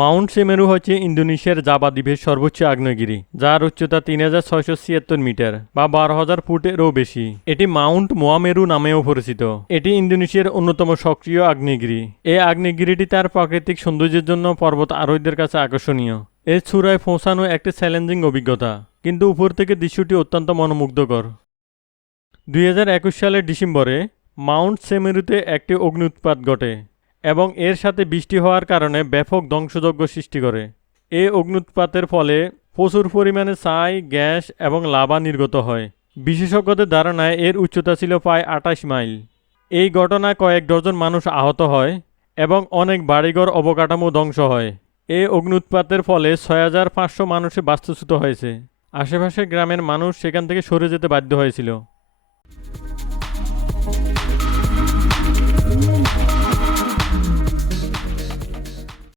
Mount সেমেরু হচ্ছে ইন্দোনেশিয়ার Java দ্বীপের সর্বোচ্চ আগ্নেয়গিরি, যার উচ্চতা ৩,৬৭৬ মিটার বা ১২,০০০ ফুটেরও বেশি। এটি মাউন্ট মোয়ামেরু নামেও পরিচিত। এটি ইন্দোনেশিয়ার অন্যতম সক্রিয় আগ্নেয়গিরি। এই আগ্নেয়গিরিটি তার প্রাকৃতিক সৌন্দর্যের জন্য পর্বত আরোহীদের কাছে আকর্ষণীয়। এর চূড়ায় পৌঁছানো একটি চ্যালেঞ্জিং অভিজ্ঞতা, কিন্তু উপর থেকে দৃশ্যটি অত্যন্ত মনোমুগ্ধকর। ২০২১ সালের ডিসেম্বরে মাউন্ট সেমেরুতে একটি অগ্নি উৎপাত ঘটে এবং এর সাথে বৃষ্টি হওয়ার কারণে ব্যাপক ধ্বংসযজ্ঞ সৃষ্টি করে। এই অগ্নুৎপাতের ফলে প্রচুর পরিমাণে ছাই, গ্যাস এবং লাভা নির্গত হয়। বিশেষজ্ঞদের ধারণায় এর উচ্চতা ছিল প্রায় ২৮ মাইল। এই ঘটনায় কয়েক ডজন মানুষ আহত হয় এবং অনেক বাড়িঘর অবকাঠামো ধ্বংস হয়। এই অগ্নুৎপাতের ফলে ৬,৫০০ মানুষের বাস্তুচ্যুত হয়েছে। আশেপাশের গ্রামের মানুষ সেখান থেকে সরে যেতে বাধ্য হয়েছিল।